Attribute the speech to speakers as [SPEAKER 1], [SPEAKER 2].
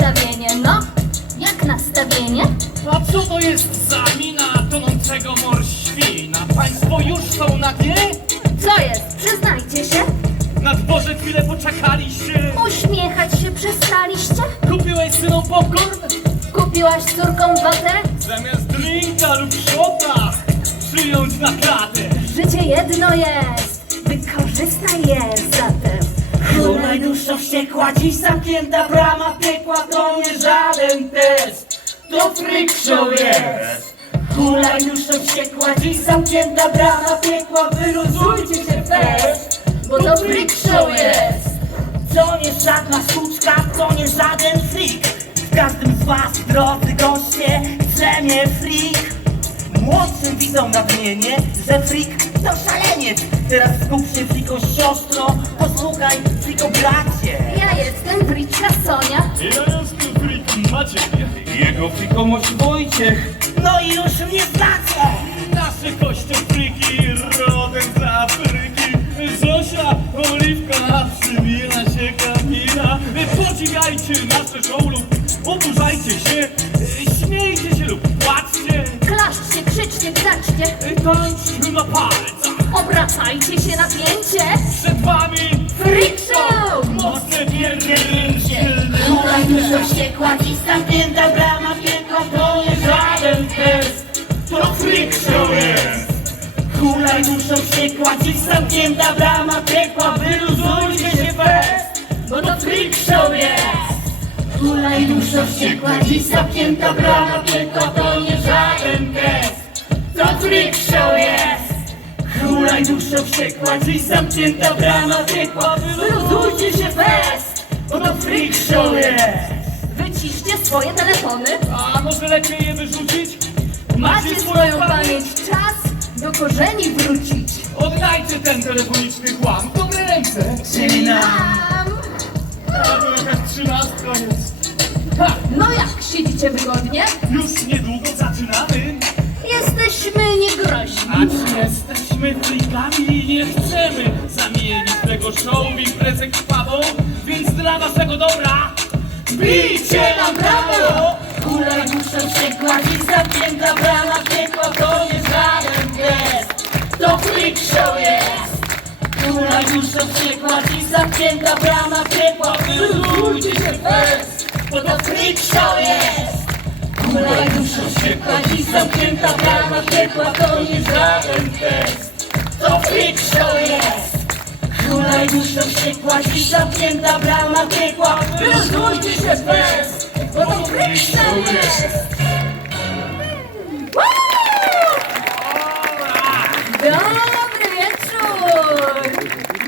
[SPEAKER 1] nastawienie, no? Jak nastawienie?
[SPEAKER 2] A co to jest za mina tonącego morświna? Państwo już są na dnie?
[SPEAKER 1] Co jest? Przyznajcie się.
[SPEAKER 2] Na dworze chwilę poczekaliście?
[SPEAKER 1] Uśmiechać się przestaliście?
[SPEAKER 2] Kupiłeś synom popcorn?
[SPEAKER 1] Kupiłaś córką watę?
[SPEAKER 2] Zamiast drinka lub szota przyjąć na klatę.
[SPEAKER 1] Życie jedno jest, wykorzystaj je zatem.
[SPEAKER 3] Hulaj duszo wściekła, dziś zamknięta brama piekła. To nie żaden test, to freak show jest. Hulaj duszo wściekła, dziś zamknięta brama piekła. Wyluzujcie się fest, bo to freak show jest. To nie żadna sztuczka, to nie żaden freak. W każdym z was, drodzy goście, drzemie freak. Młodszym widzą nadmienię, że freak to szaleniec. Teraz skup się, friko siostro, posłuchaj, friko bracie.
[SPEAKER 1] Ja jestem Friczka Sonia.
[SPEAKER 2] Ja jestem freakiem Maciek. Jego frikomość Wojciech.
[SPEAKER 3] No i już mnie znacie.
[SPEAKER 2] Nasze koście friki rodem z Afryki. Zosia, Oliwka, przymila się Kamila. Podziwiajcie nasze show lub oburzajcie się. Śmiejcie się lub płaczcie.
[SPEAKER 1] Klaszczcie, krzyczcie, gdaczcie.
[SPEAKER 2] Tańczmy na palcach.
[SPEAKER 1] Obracajcie się na pięcie.
[SPEAKER 2] Przed wami
[SPEAKER 1] Freak Show!
[SPEAKER 2] mocne pierdzielnięcie.
[SPEAKER 3] Hulaj duszo wściekła, dziś zamknięta brama piekła. To nie żaden test, to freak show jest. Hulaj duszo wściekła, dziś zamknięta brama piekła. Wyluzujcie się fest, bo to freak show jest. Hulaj duszo wściekła, dziś zamknięta brama piekła. To nie żaden test, to freak show jest. Hulaj duszo wściekła, dziś zamknięta brama piekła. Wyluzujcie się fest, bo to freak show jest.
[SPEAKER 1] Wyciszcie swoje telefony.
[SPEAKER 2] A może lepiej je wyrzucić?
[SPEAKER 1] Macie swoją pamięć. Czas do korzeni wrócić.
[SPEAKER 2] Oddajcie ten telefoniczny chłam w dobre ręce.
[SPEAKER 3] Czyli nam.
[SPEAKER 2] A to jakaś 13 jest. Ha!
[SPEAKER 1] No jak, siedzicie wygodnie?
[SPEAKER 2] Już niedługo zaczynamy.
[SPEAKER 1] Jesteśmy niegroźni.
[SPEAKER 2] A czy jesteśmy frikami i nie chcemy zamienić tego show w imprezę krwawą? Więc dla waszego dobra bijcie nam brawo!
[SPEAKER 3] Hulaj duszo wściekła, dziś zamknięta brama piekła. To nie żaden test, to freak show jest. Hulaj duszo wściekła, dziś zamknięta brama piekła. Wyluzujcie się fest, bo to freak show jest. Hulaj duszo wściekła, dziś zamknięta brama piekła. To nie żaden test, to freak show jest. Hulaj duszo wściekła, dziś zamknięta brama piekła. Wyluzujcie się fest, bo to freak show jest.
[SPEAKER 1] Dobra.